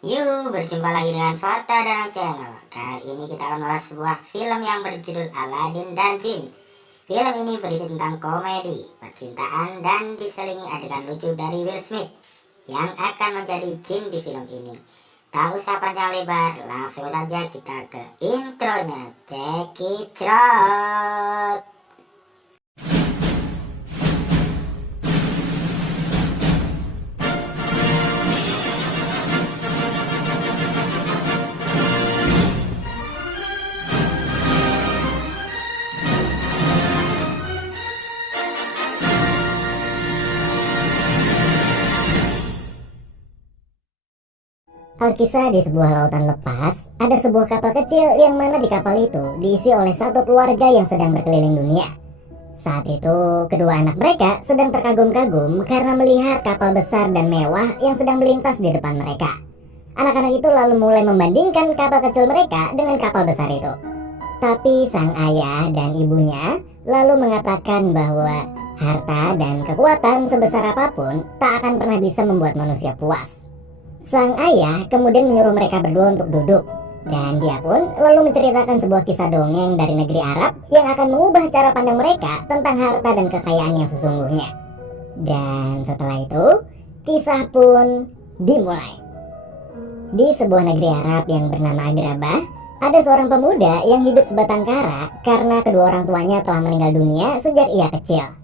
Yuk, berjumpa lagi dengan Fata dan Channel. Kali ini kita akan membahas sebuah film yang berjudul Aladin dan Jin. Film ini berisi tentang komedi, percintaan, dan diselingi adegan lucu dari Will Smith yang akan menjadi Jin di film ini. Tak usah panjang lebar, langsung saja kita ke intronya. Check it out. Alkisah di sebuah lautan lepas, ada sebuah kapal kecil yang mana di kapal itu diisi oleh satu keluarga yang sedang berkeliling dunia. Saat itu, kedua anak mereka sedang terkagum-kagum karena melihat kapal besar dan mewah yang sedang melintas di depan mereka. Anak-anak itu lalu mulai membandingkan kapal kecil mereka dengan kapal besar itu. Tapi sang ayah dan ibunya lalu mengatakan bahwa harta dan kekuatan sebesar apapun tak akan pernah bisa membuat manusia puas. Sang ayah kemudian menyuruh mereka berdua untuk duduk, dan dia pun lalu menceritakan sebuah kisah dongeng dari negeri Arab yang akan mengubah cara pandang mereka tentang harta dan kekayaan yang sesungguhnya. Dan setelah itu, kisah pun dimulai. Di sebuah negeri Arab yang bernama Agrabah, ada seorang pemuda yang hidup sebatang kara karena kedua orang tuanya telah meninggal dunia sejak ia kecil.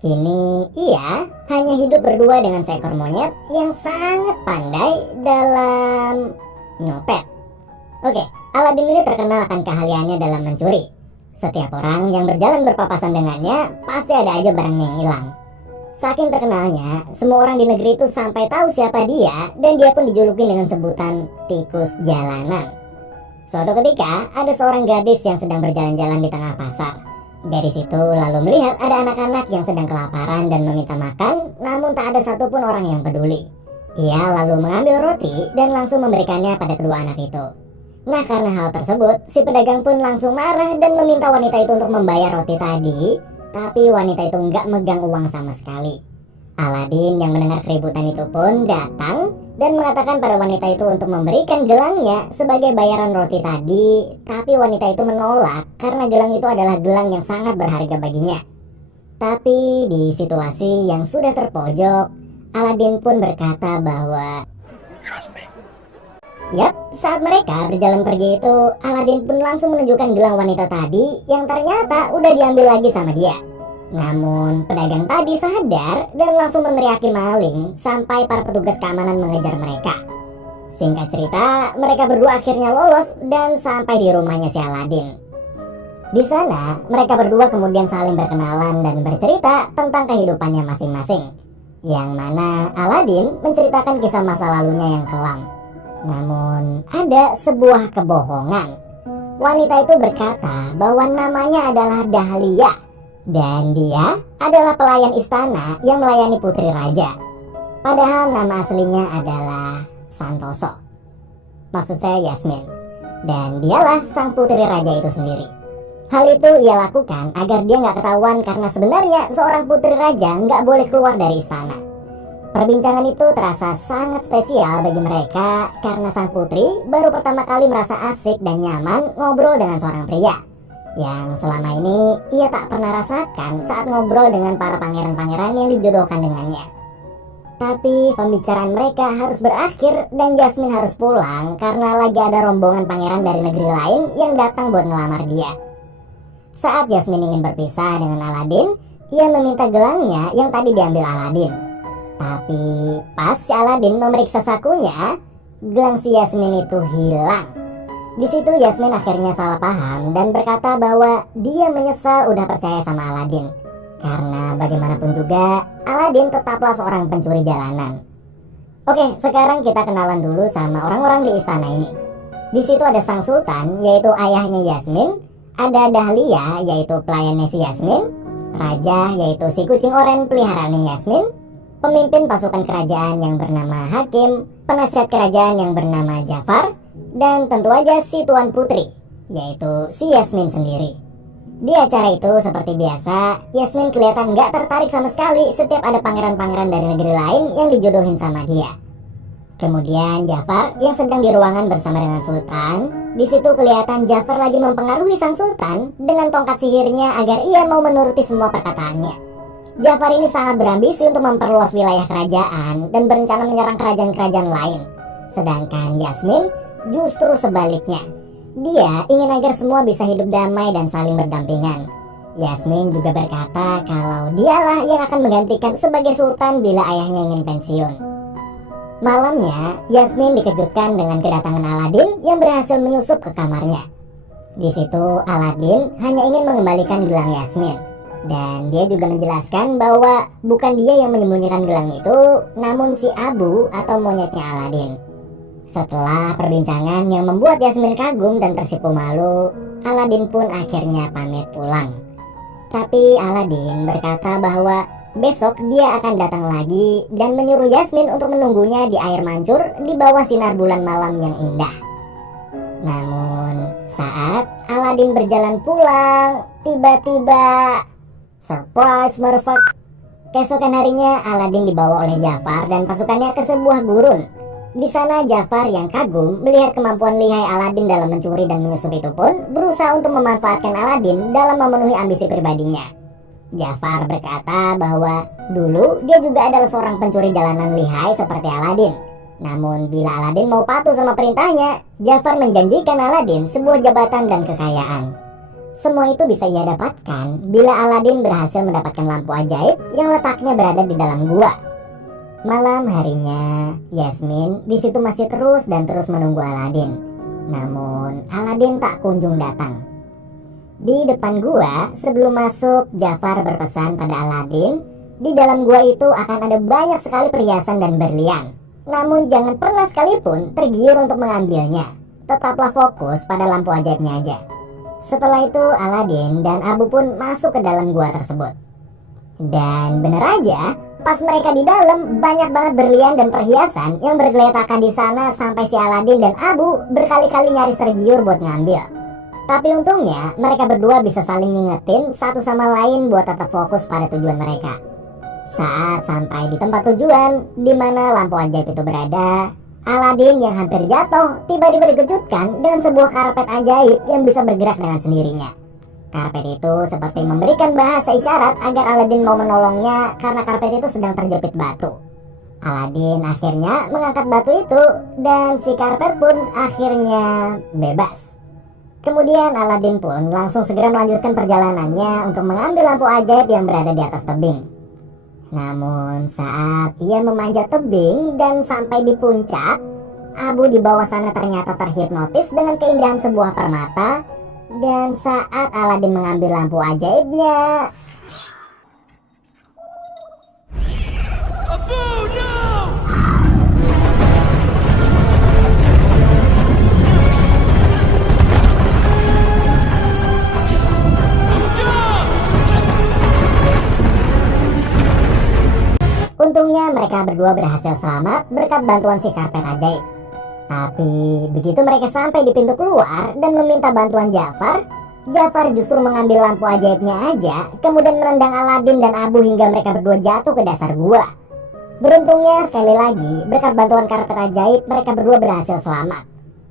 Kini ia hanya hidup berdua dengan seekor monyet yang sangat pandai dalam nyopet. Oke, Aladin ini terkenal akan keahliannya dalam mencuri. Setiap orang yang berjalan berpapasan dengannya pasti ada aja barang yang hilang. Saking terkenalnya, semua orang di negeri itu sampai tahu siapa dia, dan dia pun dijuluki dengan sebutan tikus jalanan. Suatu ketika, ada seorang gadis yang sedang berjalan-jalan di tengah pasar. Dari situ lalu melihat ada anak-anak yang sedang kelaparan dan meminta makan, namun tak ada satupun orang yang peduli. Ia lalu mengambil roti dan langsung memberikannya pada kedua anak itu. Nah, karena hal tersebut, si pedagang pun langsung marah dan meminta wanita itu untuk membayar roti tadi, tapi wanita itu nggak megang uang sama sekali. Aladin yang mendengar keributan itu pun datang dan mengatakan pada wanita itu untuk memberikan gelangnya sebagai bayaran roti tadi, tapi wanita itu menolak karena gelang itu adalah gelang yang sangat berharga baginya. Tapi di situasi yang sudah terpojok, Aladin pun berkata bahwa Trust me. yap, saat mereka berjalan pergi itu, Aladin pun langsung menunjukkan gelang wanita tadi yang ternyata udah diambil lagi sama dia. Namun pedagang tadi sadar dan langsung meneriaki maling sampai para petugas keamanan mengejar mereka. Singkat cerita, mereka berdua akhirnya lolos dan sampai di rumahnya si Aladin. Di sana, mereka berdua kemudian saling berkenalan dan bercerita tentang kehidupannya masing-masing. Yang mana Aladin menceritakan kisah masa lalunya yang kelam. Namun ada sebuah kebohongan. Wanita itu berkata bahwa namanya adalah Dahlia. Dan dia adalah pelayan istana yang melayani putri raja. Padahal nama aslinya adalah Santoso. Maksud saya Yasmin. Dan dialah sang putri raja itu sendiri. Hal itu ia lakukan agar dia nggak ketahuan karena sebenarnya seorang putri raja nggak boleh keluar dari istana. Perbincangan itu terasa sangat spesial bagi mereka karena sang putri baru pertama kali merasa asik dan nyaman ngobrol dengan seorang pria yang selama ini ia tak pernah rasakan saat ngobrol dengan para pangeran-pangeran yang dijodohkan dengannya. Tapi pembicaraan mereka harus berakhir dan Jasmine harus pulang karena lagi ada rombongan pangeran dari negeri lain yang datang buat ngelamar dia. Saat Jasmine ingin berpisah dengan Aladin, ia meminta gelangnya yang tadi diambil Aladin. Tapi pas si Aladin memeriksa sakunya, gelang si Jasmine itu hilang. Di situ Yasmin akhirnya salah paham dan berkata bahwa dia menyesal udah percaya sama Aladin. Karena bagaimanapun juga, Aladin tetaplah seorang pencuri jalanan. Oke, sekarang kita kenalan dulu sama orang-orang di istana ini. Di situ ada sang sultan, yaitu ayahnya Yasmin, ada Dahlia, yaitu pelayannya si Yasmin, raja, yaitu si kucing oranye peliharaannya Yasmin, pemimpin pasukan kerajaan yang bernama Hakim, penasihat kerajaan yang bernama Jafar, dan tentu aja si Tuan Putri, yaitu si Yasmin sendiri. Di acara itu seperti biasa, Yasmin kelihatan gak tertarik sama sekali setiap ada pangeran-pangeran dari negeri lain yang dijodohin sama dia. Kemudian Jafar yang sedang di ruangan bersama dengan Sultan. Di situ kelihatan Jafar lagi mempengaruhi sang Sultan dengan tongkat sihirnya agar ia mau menuruti semua perkataannya. Jafar ini sangat berambisi untuk memperluas wilayah kerajaan dan berencana menyerang kerajaan-kerajaan lain. Sedangkan Yasmin justru sebaliknya. Dia ingin agar semua bisa hidup damai dan saling berdampingan. Yasmin juga berkata kalau dialah yang akan menggantikan sebagai Sultan bila ayahnya ingin pensiun. Malamnya, Yasmin dikejutkan dengan kedatangan Aladin yang berhasil menyusup ke kamarnya. Di situ, Aladin hanya ingin mengembalikan gelang Yasmin. Dan dia juga menjelaskan bahwa bukan dia yang menyembunyikan gelang itu, namun si Abu atau monyetnya Aladin. Setelah perbincangan yang membuat Yasmin kagum dan tersipu malu, Aladin pun akhirnya pamit pulang. Tapi Aladin berkata bahwa besok dia akan datang lagi dan menyuruh Yasmin untuk menunggunya di air mancur di bawah sinar bulan malam yang indah. Namun saat Aladin berjalan pulang, tiba-tiba surprise motherfucker. Keesokan harinya Aladin dibawa oleh Jafar dan pasukannya ke sebuah gurun. Di sana Jafar yang kagum melihat kemampuan lihai Aladin dalam mencuri dan menyusup itu pun berusaha untuk memanfaatkan Aladin dalam memenuhi ambisi pribadinya. Jafar berkata bahwa dulu dia juga adalah seorang pencuri jalanan lihai seperti Aladin. Namun bila Aladin mau patuh sama perintahnya, Jafar menjanjikan Aladin sebuah jabatan dan kekayaan. Semua itu bisa ia dapatkan bila Aladin berhasil mendapatkan lampu ajaib yang letaknya berada di dalam gua. Malam harinya, Yasmin di situ masih terus menunggu Aladin. Namun Aladin tak kunjung datang. Di depan gua, sebelum masuk, Jafar berpesan pada Aladin, di dalam gua itu akan ada banyak sekali perhiasan dan berlian. Namun jangan pernah sekalipun tergiur untuk mengambilnya. Tetaplah fokus pada lampu ajaibnya aja. Setelah itu Aladin dan Abu pun masuk ke dalam gua tersebut. Dan bener aja, pas mereka di dalam banyak banget berlian dan perhiasan yang bergeletakan di sana sampai si Aladin dan Abu berkali-kali nyaris tergiur buat ngambil. Tapi untungnya mereka berdua bisa saling ngingetin satu sama lain buat tetap fokus pada tujuan mereka. Saat sampai di tempat tujuan di mana lampu ajaib itu berada, Aladin yang hampir jatuh tiba-tiba dikejutkan dengan sebuah karpet ajaib yang bisa bergerak dengan sendirinya. Karpet itu seperti memberikan bahasa isyarat agar Aladin mau menolongnya karena karpet itu sedang terjepit batu. Aladin akhirnya mengangkat batu itu dan si karpet pun akhirnya bebas. Kemudian Aladin pun langsung segera melanjutkan perjalanannya untuk mengambil lampu ajaib yang berada di atas tebing. Namun saat ia memanjat tebing dan sampai di puncak, Abu di bawah sana ternyata terhipnotis dengan keindahan sebuah permata. Dan saat Aladin mengambil lampu ajaibnya, untungnya mereka berdua berhasil selamat berkat bantuan si karpet ajaib. Tapi begitu mereka sampai di pintu keluar dan meminta bantuan Jafar, Jafar justru mengambil lampu ajaibnya aja, kemudian menendang Aladin dan Abu hingga mereka berdua jatuh ke dasar gua. Beruntungnya sekali lagi, berkat bantuan karpet ajaib mereka berdua berhasil selamat.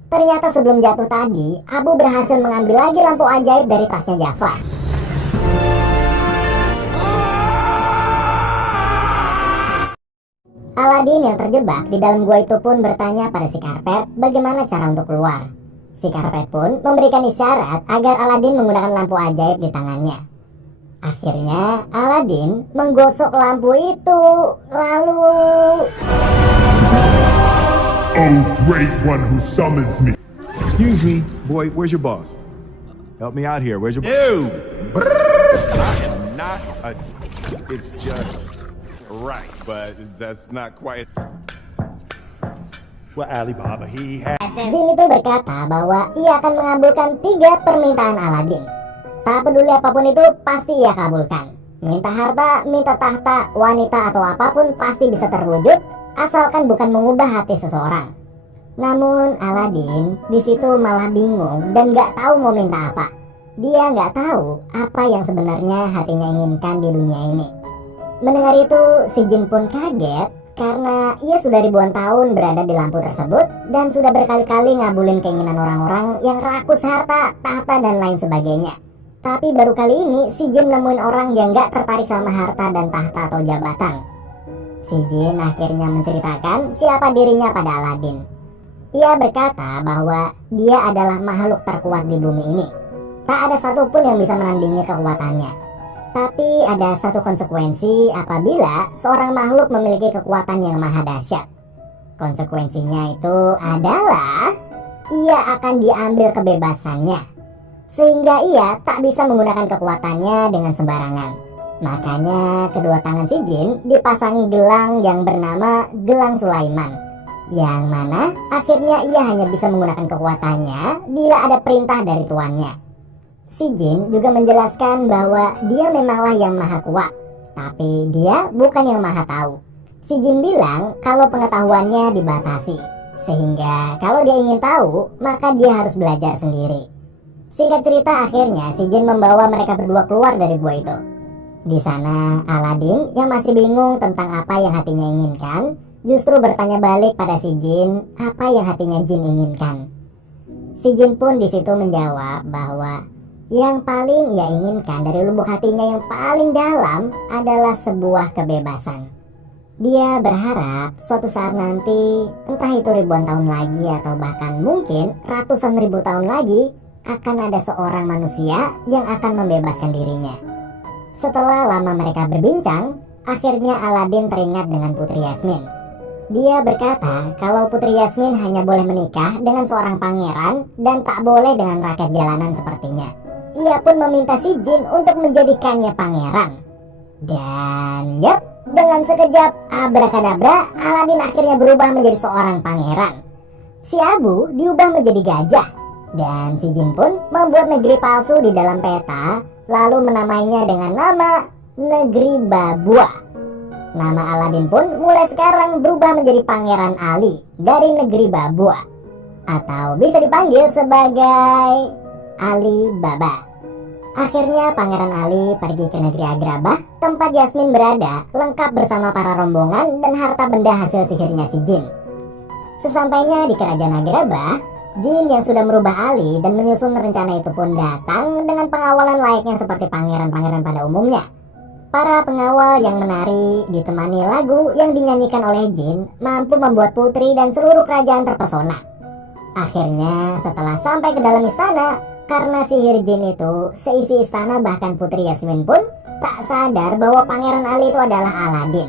Ternyata sebelum jatuh tadi, Abu berhasil mengambil lagi lampu ajaib dari tasnya Jafar. Aladin yang terjebak di dalam gua itu pun bertanya pada si karpet bagaimana cara untuk keluar. Si karpet pun memberikan isyarat agar Aladin menggunakan lampu ajaib di tangannya. Akhirnya Aladin menggosok lampu itu, lalu... Oh, great one who summons me. Excuse me, boy, where's your boss? Help me out here, where's your boss? No! I am not a... It's just... right, but that's not quite... Well, Alibaba, he had... Jin itu berkata bahwa ia akan mengabulkan 3 permintaan Aladin. Tak peduli apapun itu pasti ia kabulkan. Minta harta, minta tahta, wanita atau apapun pasti bisa terwujud asalkan bukan mengubah hati seseorang. Namun Aladin di situ malah bingung dan gak tahu mau minta apa. Dia gak tahu apa yang sebenarnya hatinya inginkan di dunia ini. Mendengar itu si Jin pun kaget karena ia sudah ribuan tahun berada di lampu tersebut dan sudah berkali-kali ngabulin keinginan orang-orang yang rakus harta, tahta, dan lain sebagainya. Tapi baru kali ini si jin nemuin orang yang gak tertarik sama harta dan tahta atau jabatan. Si jin akhirnya menceritakan siapa dirinya pada Aladin. Ia berkata bahwa dia adalah makhluk terkuat di bumi ini. Tak ada satupun yang bisa menandingi kekuatannya. Tapi ada satu konsekuensi apabila seorang makhluk memiliki kekuatan yang maha dahsyat. Konsekuensinya itu adalah ia akan diambil kebebasannya, sehingga ia tak bisa menggunakan kekuatannya dengan sembarangan. Makanya kedua tangan si jin dipasangi gelang yang bernama Gelang Sulaiman, yang mana akhirnya ia hanya bisa menggunakan kekuatannya bila ada perintah dari tuannya. Si jin juga menjelaskan bahwa dia memanglah yang maha kuat, tapi dia bukan yang maha tahu. Si jin bilang kalau pengetahuannya dibatasi, sehingga kalau dia ingin tahu, maka dia harus belajar sendiri. Singkat cerita, akhirnya si jin membawa mereka berdua keluar dari gua itu. Di sana Aladin yang masih bingung tentang apa yang hatinya inginkan, justru bertanya balik pada si jin apa yang hatinya jin inginkan. Si jin pun di situ menjawab bahwa yang paling ia inginkan dari lubuk hatinya yang paling dalam adalah sebuah kebebasan. Dia berharap suatu saat nanti, entah itu ribuan tahun lagi atau bahkan mungkin ratusan ribu tahun lagi, akan ada seorang manusia yang akan membebaskan dirinya. Setelah lama mereka berbincang, akhirnya Aladin teringat dengan Putri Yasmin. Dia berkata kalau Putri Yasmin hanya boleh menikah dengan seorang pangeran dan tak boleh dengan rakyat jalanan sepertinya. Ia pun meminta si jin untuk menjadikannya pangeran. Dan yap, dengan sekejap abrakadabra, Aladin akhirnya berubah menjadi seorang pangeran. Si Abu diubah menjadi gajah, dan si jin pun membuat negeri palsu di dalam peta, lalu menamainya dengan nama Negeri Babua. Nama Aladin pun mulai sekarang berubah menjadi Pangeran Ali dari Negeri Babua, atau bisa dipanggil sebagai Ali Baba. Akhirnya Pangeran Ali pergi ke negeri Agrabah, tempat Yasmin berada, lengkap bersama para rombongan dan harta benda hasil sihirnya si jin. Sesampainya di kerajaan Agrabah, jin yang sudah merubah Ali dan menyusun rencana itu pun datang dengan pengawalan layaknya seperti pangeran-pangeran pada umumnya. Para pengawal yang menari ditemani lagu yang dinyanyikan oleh jin mampu membuat putri dan seluruh kerajaan terpesona. Akhirnya setelah sampai ke dalam istana, karena sihir jin itu, seisi istana bahkan Putri Yasmin pun tak sadar bahwa Pangeran Ali itu adalah Aladin.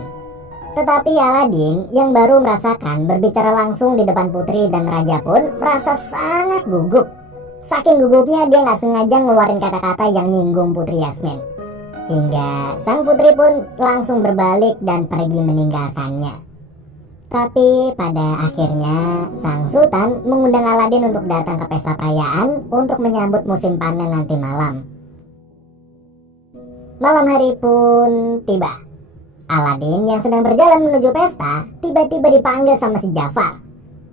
Tetapi Aladin yang baru merasakan berbicara langsung di depan putri dan raja pun merasa sangat gugup. Saking gugupnya dia gak sengaja ngeluarin kata-kata yang nyinggung Putri Yasmin. Hingga sang putri pun langsung berbalik dan pergi meninggalkannya. Tapi pada akhirnya sang sultan mengundang Aladin untuk datang ke pesta perayaan untuk menyambut musim panen nanti malam. Malam hari pun tiba. Aladin yang sedang berjalan menuju pesta tiba-tiba dipanggil sama si Jafar.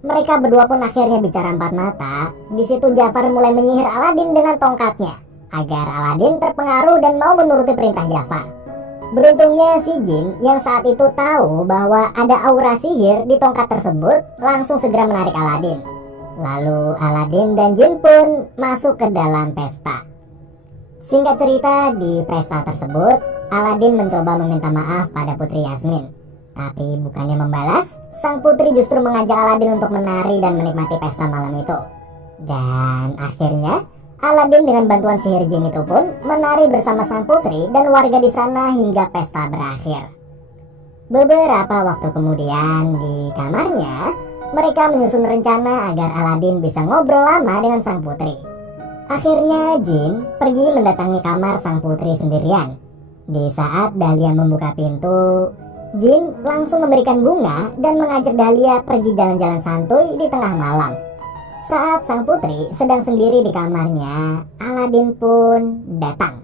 Mereka berdua pun akhirnya bicara empat mata. Di situ Jafar mulai menyihir Aladin dengan tongkatnya agar Aladin terpengaruh dan mau menuruti perintah Jafar. Beruntungnya si jin yang saat itu tahu bahwa ada aura sihir di tongkat tersebut langsung segera menarik Aladin. Lalu Aladin dan jin pun masuk ke dalam pesta. Singkat cerita, di pesta tersebut Aladin mencoba meminta maaf pada Putri Yasmin. Tapi bukannya membalas, sang putri justru mengajak Aladin untuk menari dan menikmati pesta malam itu. Dan akhirnya Aladin dengan bantuan sihir jin itu pun menari bersama sang putri dan warga di sana hingga pesta berakhir. Beberapa waktu kemudian di kamarnya, mereka menyusun rencana agar Aladin bisa ngobrol lama dengan sang putri. Akhirnya jin pergi mendatangi kamar sang putri sendirian. Di saat Dahlia membuka pintu, jin langsung memberikan bunga dan mengajak Dahlia pergi jalan-jalan santuy di tengah malam. Saat sang putri sedang sendiri di kamarnya, Aladin pun datang.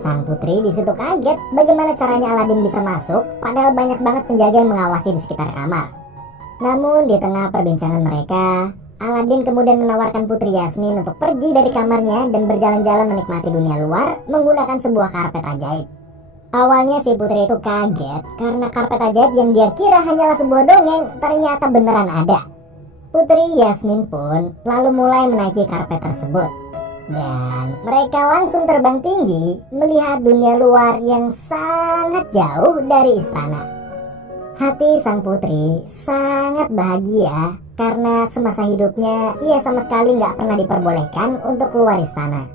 Sang putri di situ kaget bagaimana caranya Aladin bisa masuk, padahal banyak banget penjaga yang mengawasi di sekitar kamar. Namun di tengah perbincangan mereka, Aladin kemudian menawarkan Putri Yasmin untuk pergi dari kamarnya dan berjalan-jalan menikmati dunia luar menggunakan sebuah karpet ajaib. Awalnya si putri itu kaget karena karpet ajaib yang dia kira hanyalah sebuah dongeng ternyata beneran ada. Putri Yasmin pun lalu mulai menaiki karpet tersebut. Dan mereka langsung terbang tinggi melihat dunia luar yang sangat jauh dari istana. Hati sang putri sangat bahagia karena semasa hidupnya ia sama sekali nggak pernah diperbolehkan untuk keluar istana.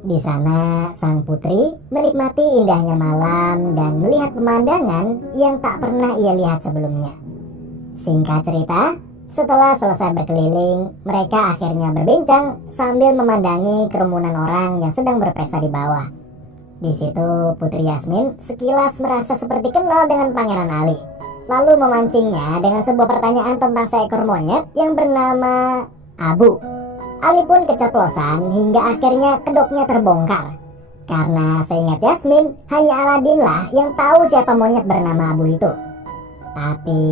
Di sana sang putri menikmati indahnya malam dan melihat pemandangan yang tak pernah ia lihat sebelumnya. Singkat cerita, setelah selesai berkeliling, mereka akhirnya berbincang sambil memandangi kerumunan orang yang sedang berpesta di bawah. Di situ Putri Yasmin sekilas merasa seperti kenal dengan Pangeran Ali, lalu memancingnya dengan sebuah pertanyaan tentang seekor monyet yang bernama Abu. Ali pun keceplosan hingga akhirnya kedoknya terbongkar. Karena seingat Yasmin, hanya Aladin lah yang tahu siapa monyet bernama Abu itu. Tapi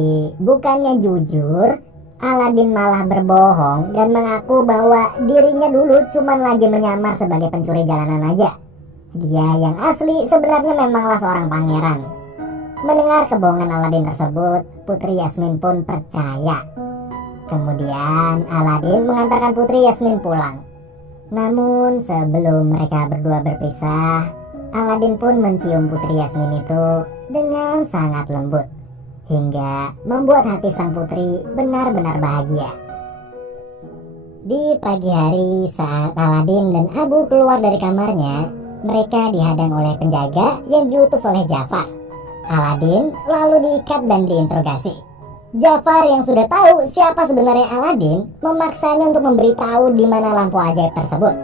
bukannya jujur, Aladin malah berbohong dan mengaku bahwa dirinya dulu cuma lagi menyamar sebagai pencuri jalanan aja. Dia yang asli sebenarnya memanglah seorang pangeran. Mendengar kebohongan Aladin tersebut, Putri Yasmin pun percaya. Kemudian Aladin mengantarkan Putri Yasmin pulang. Namun sebelum mereka berdua berpisah, Aladin pun mencium Putri Yasmin itu dengan sangat lembut, hingga membuat hati sang putri benar-benar bahagia. Di pagi hari saat Aladin dan Abu keluar dari kamarnya, mereka dihadang oleh penjaga yang diutus oleh Jafar. Aladin lalu diikat dan diinterogasi. Jafar yang sudah tahu siapa sebenarnya Aladin memaksanya untuk memberitahu di mana lampu ajaib tersebut.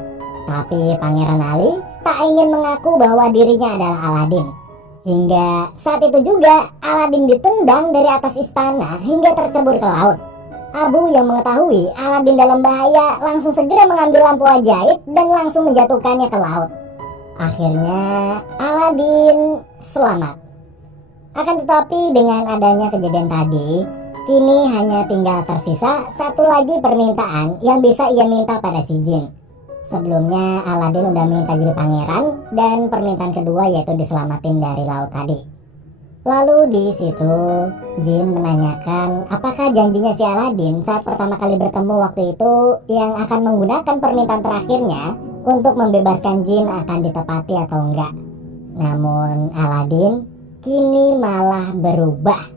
Tapi Pangeran Ali tak ingin mengaku bahwa dirinya adalah Aladin. Hingga saat itu juga Aladin ditendang dari atas istana hingga tercebur ke laut. Abu yang mengetahui Aladin dalam bahaya langsung segera mengambil lampu ajaib dan langsung menjatuhkannya ke laut. Akhirnya Aladin selamat. Akan tetapi dengan adanya kejadian tadi, kini hanya tinggal tersisa satu lagi permintaan yang bisa ia minta pada si Jin. Sebelumnya Aladin udah minta jadi pangeran dan permintaan kedua yaitu diselamatin dari laut tadi. Lalu di situ Jin menanyakan apakah janjinya si Aladin saat pertama kali bertemu waktu itu yang akan menggunakan permintaan terakhirnya untuk membebaskan Jin akan ditepati atau enggak. Namun Aladin kini malah berubah.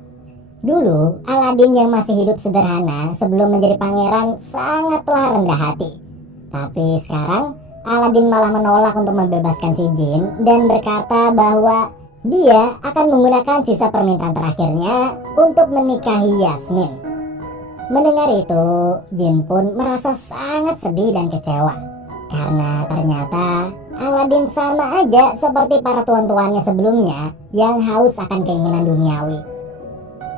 Dulu Aladin yang masih hidup sederhana sebelum menjadi pangeran sangatlah rendah hati. Tapi sekarang Aladin malah menolak untuk membebaskan si Jin dan berkata bahwa dia akan menggunakan sisa permintaan terakhirnya untuk menikahi Yasmin. Mendengar itu, Jin pun merasa sangat sedih dan kecewa. Karena ternyata Aladin sama aja seperti para tuan-tuannya sebelumnya yang haus akan keinginan duniawi.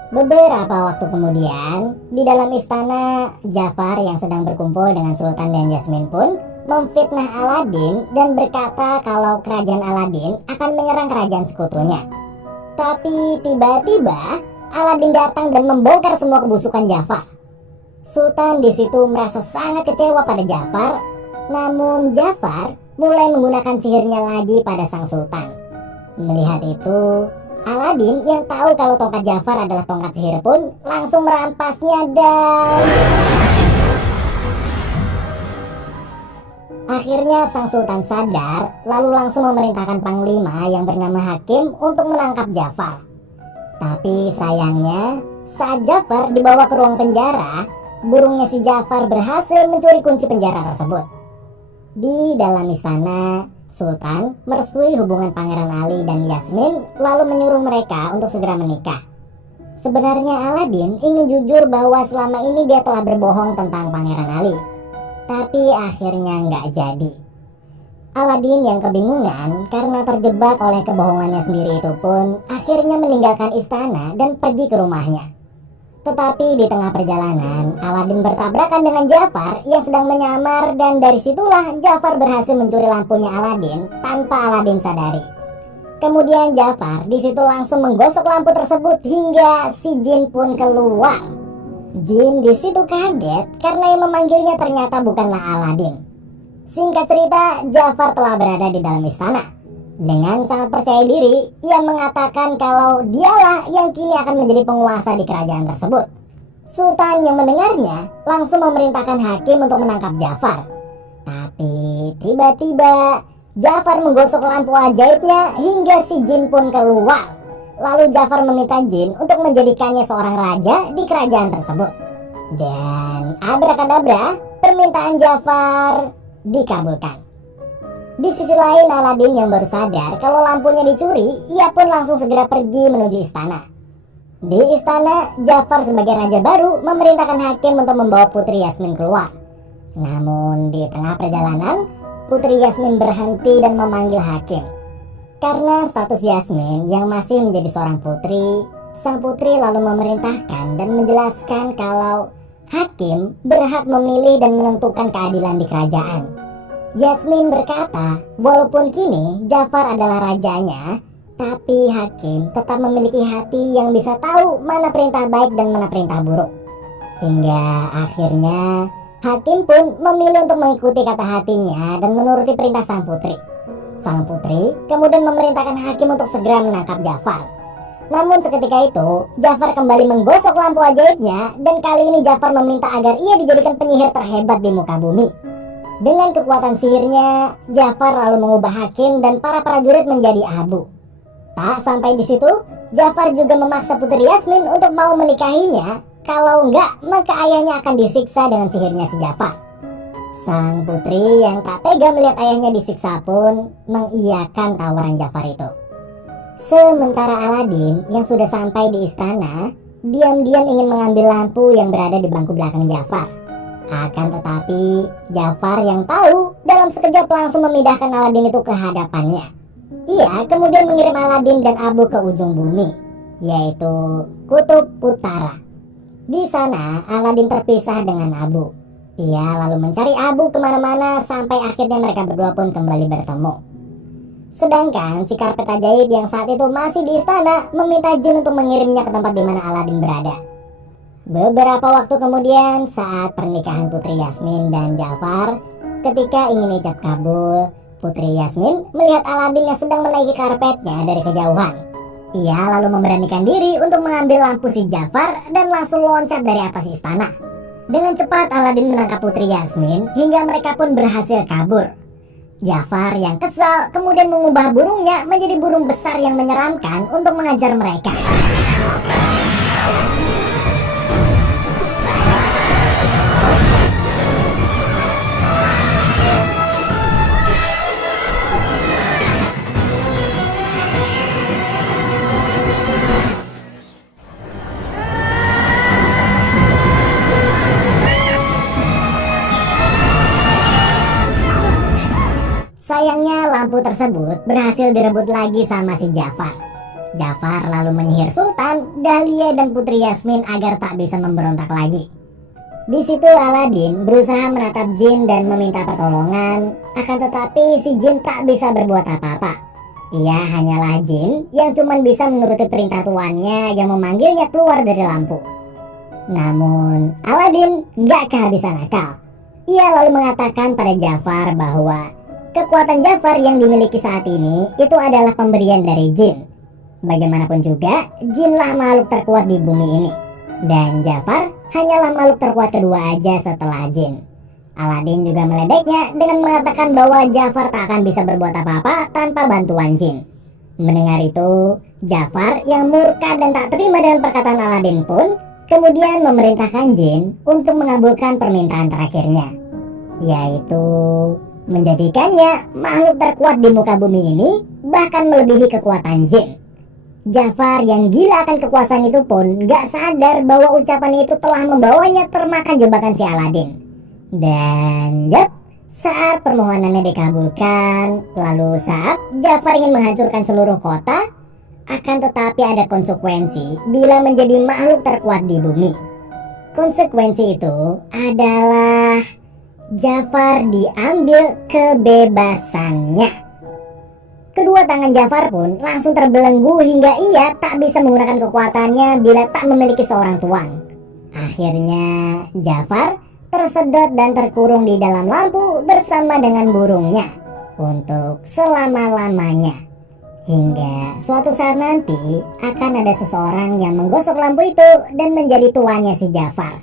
Beberapa waktu kemudian, di dalam istana, Jafar yang sedang berkumpul dengan Sultan dan Yasmin pun memfitnah Aladin dan berkata kalau kerajaan Aladin akan menyerang kerajaan sekutunya. Tapi tiba-tiba Aladin datang dan membongkar semua kebusukan Jafar. Sultan di situ merasa sangat kecewa pada Jafar. Namun Jafar mulai menggunakan sihirnya lagi pada sang sultan. Melihat itu, Aladin yang tahu kalau tongkat Jafar adalah tongkat sihir pun langsung merampasnya dan akhirnya sang sultan sadar lalu langsung memerintahkan panglima yang bernama Hakim untuk menangkap Jafar. Tapi sayangnya saat Jafar dibawa ke ruang penjara, burungnya si Jafar berhasil mencuri kunci penjara tersebut. Di dalam istana, Sultan merestui hubungan Pangeran Ali dan Yasmin lalu menyuruh mereka untuk segera menikah. Sebenarnya Aladin ingin jujur bahwa selama ini dia telah berbohong tentang Pangeran Ali. Tapi akhirnya nggak jadi. Aladin yang kebingungan karena terjebak oleh kebohongannya sendiri itu pun akhirnya meninggalkan istana dan pergi ke rumahnya. Tetapi di tengah perjalanan, Aladin bertabrakan dengan Jafar yang sedang menyamar dan dari situlah Jafar berhasil mencuri lampunya Aladin tanpa Aladin sadari. Kemudian Jafar di situ langsung menggosok lampu tersebut hingga si Jin pun keluar. Jin di situ kaget karena yang memanggilnya ternyata bukanlah Aladin. Singkat cerita, Jafar telah berada di dalam istana. Dengan sangat percaya diri, ia mengatakan kalau dialah yang kini akan menjadi penguasa di kerajaan tersebut. Sultan yang mendengarnya langsung memerintahkan hakim untuk menangkap Jafar. Tapi tiba-tiba Jafar menggosok lampu ajaibnya hingga si jin pun keluar. Lalu Jafar meminta jin untuk menjadikannya seorang raja di kerajaan tersebut. Dan abrakadabra, permintaan Jafar dikabulkan. Di sisi lain, Aladin yang baru sadar kalau lampunya dicuri, ia pun langsung segera pergi menuju istana. Di istana, Jafar sebagai raja baru memerintahkan hakim untuk membawa Putri Yasmin keluar. Namun di tengah perjalanan, Putri Yasmin berhenti dan memanggil hakim. Karena status Yasmin yang masih menjadi seorang putri, sang putri lalu memerintahkan dan menjelaskan kalau hakim berhak memilih dan menentukan keadilan di kerajaan. Yasmin berkata, walaupun kini Jafar adalah rajanya, tapi hakim tetap memiliki hati yang bisa tahu mana perintah baik dan mana perintah buruk. Hingga akhirnya hakim pun memilih untuk mengikuti kata hatinya dan menuruti perintah sang putri. Sang putri kemudian memerintahkan hakim untuk segera menangkap Jafar. Namun seketika itu, Jafar kembali menggosok lampu ajaibnya dan kali ini Jafar meminta agar ia dijadikan penyihir terhebat di muka bumi. Dengan kekuatan sihirnya, Jafar lalu mengubah hakim dan para prajurit menjadi abu. Tak sampai di situ, Jafar juga memaksa Putri Yasmin untuk mau menikahinya. Kalau enggak, maka ayahnya akan disiksa dengan sihirnya si Jafar. Sang putri yang tak tega melihat ayahnya disiksa pun mengiyakan tawaran Jafar itu. Sementara Aladin yang sudah sampai di istana, diam-diam ingin mengambil lampu yang berada di bangku belakang Jafar. Akan tetapi, Jafar yang tahu dalam sekejap langsung memindahkan Aladin itu ke hadapannya. Ia kemudian mengirim Aladin dan Abu ke ujung bumi, yaitu Kutub Utara. Di sana, Aladin terpisah dengan Abu. Ia lalu mencari Abu kemana-mana sampai akhirnya mereka berdua pun kembali bertemu. Sedangkan si karpet ajaib yang saat itu masih di istana meminta jin untuk mengirimnya ke tempat di mana Aladin berada. Beberapa waktu kemudian, saat pernikahan Putri Yasmin dan Jafar, ketika ingin ijab kabul, Putri Yasmin melihat Aladin yang sedang menaiki karpetnya dari kejauhan. Ia lalu memberanikan diri untuk mengambil lampu si Jafar dan langsung loncat dari atas istana. Dengan cepat Aladin menangkap Putri Yasmin hingga mereka pun berhasil kabur. Jafar yang kesal kemudian mengubah burungnya menjadi burung besar yang menyeramkan untuk mengajar mereka. Sayangnya lampu tersebut berhasil direbut lagi sama si Jafar. Jafar lalu menyihir Sultan, Dahlia dan Putri Yasmin agar tak bisa memberontak lagi. Di situ Aladin berusaha menatap jin dan meminta pertolongan, akan tetapi si jin tak bisa berbuat apa-apa. Ia hanyalah jin yang cuma bisa menuruti perintah tuannya yang memanggilnya keluar dari lampu. Namun Aladin gak kehabisan akal. Ia lalu mengatakan pada Jafar bahwa kekuatan Jafar yang dimiliki saat ini itu adalah pemberian dari jin. Bagaimanapun juga, jinlah makhluk terkuat di bumi ini. Dan Jafar hanyalah makhluk terkuat kedua aja setelah jin. Aladin juga meledeknya dengan mengatakan bahwa Jafar tak akan bisa berbuat apa-apa tanpa bantuan jin. Mendengar itu, Jafar yang murka dan tak terima dengan perkataan Aladin pun kemudian memerintahkan jin untuk mengabulkan permintaan terakhirnya, yaitu menjadikannya makhluk terkuat di muka bumi ini, bahkan melebihi kekuatan jin. Jafar yang gila akan kekuasaan itu pun gak sadar bahwa ucapan itu telah membawanya termakan jebakan si Aladin. Dan saat permohonannya dikabulkan, lalu saat Jafar ingin menghancurkan seluruh kota, akan tetapi ada konsekuensi bila menjadi makhluk terkuat di bumi. Konsekuensi itu adalah Jafar diambil kebebasannya. Kedua tangan Jafar pun langsung terbelenggu hingga ia tak bisa menggunakan kekuatannya bila tak memiliki seorang tuan. Akhirnya Jafar tersedot dan terkurung di dalam lampu bersama dengan burungnya untuk selama-lamanya. Hingga suatu saat nanti akan ada seseorang yang menggosok lampu itu dan menjadi tuannya si Jafar.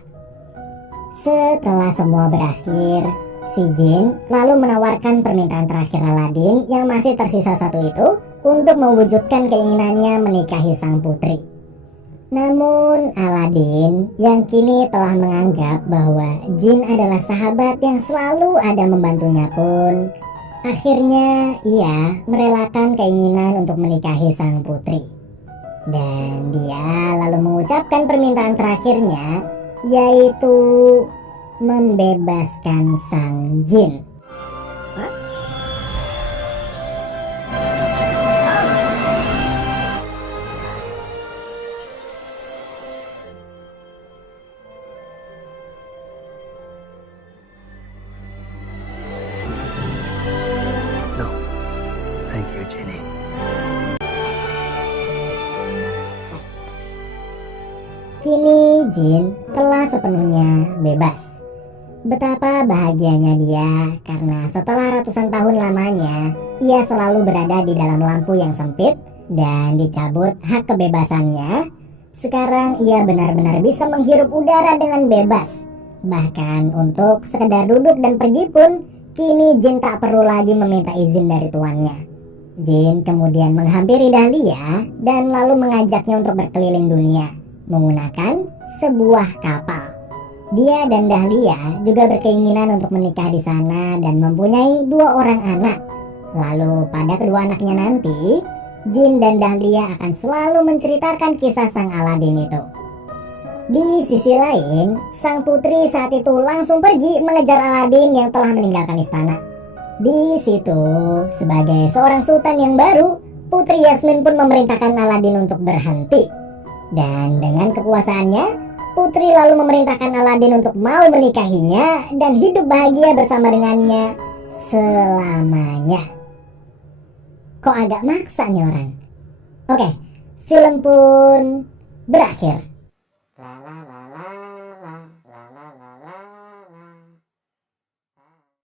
Setelah semua berakhir, si jin lalu menawarkan permintaan terakhir Aladin yang masih tersisa satu itu untuk mewujudkan keinginannya menikahi sang putri. Namun Aladin yang kini telah menganggap bahwa jin adalah sahabat yang selalu ada membantunya pun, akhirnya ia merelakan keinginan untuk menikahi sang putri. Dan dia lalu mengucapkan permintaan terakhirnya, yaitu membebaskan sang jin. No, thank you, Jenny. Kini jin telah sepenuhnya bebas. Betapa bahagianya dia karena setelah ratusan tahun lamanya ia selalu berada di dalam lampu yang sempit dan dicabut hak kebebasannya. Sekarang ia benar-benar bisa menghirup udara dengan bebas. Bahkan untuk sekedar duduk dan pergi pun kini jin tak perlu lagi meminta izin dari tuannya. Jin kemudian menghampiri Dahlia dan lalu mengajaknya untuk berkeliling dunia menggunakan sebuah kapal. Dia dan Dahlia juga berkeinginan untuk menikah di sana dan mempunyai 2 orang anak. Lalu pada kedua anaknya nanti, Jin dan Dahlia akan selalu menceritakan kisah sang Aladin itu. Di sisi lain, sang putri saat itu langsung pergi mengejar Aladin yang telah meninggalkan istana. Di situ, sebagai seorang sultan yang baru, Putri Yasmin pun memerintahkan Aladin untuk berhenti. Dan dengan kekuasaannya, Putri lalu memerintahkan Aladin untuk mau menikahinya dan hidup bahagia bersama dengannya selamanya. Kok agak maksa nih orang? Oke, film pun berakhir.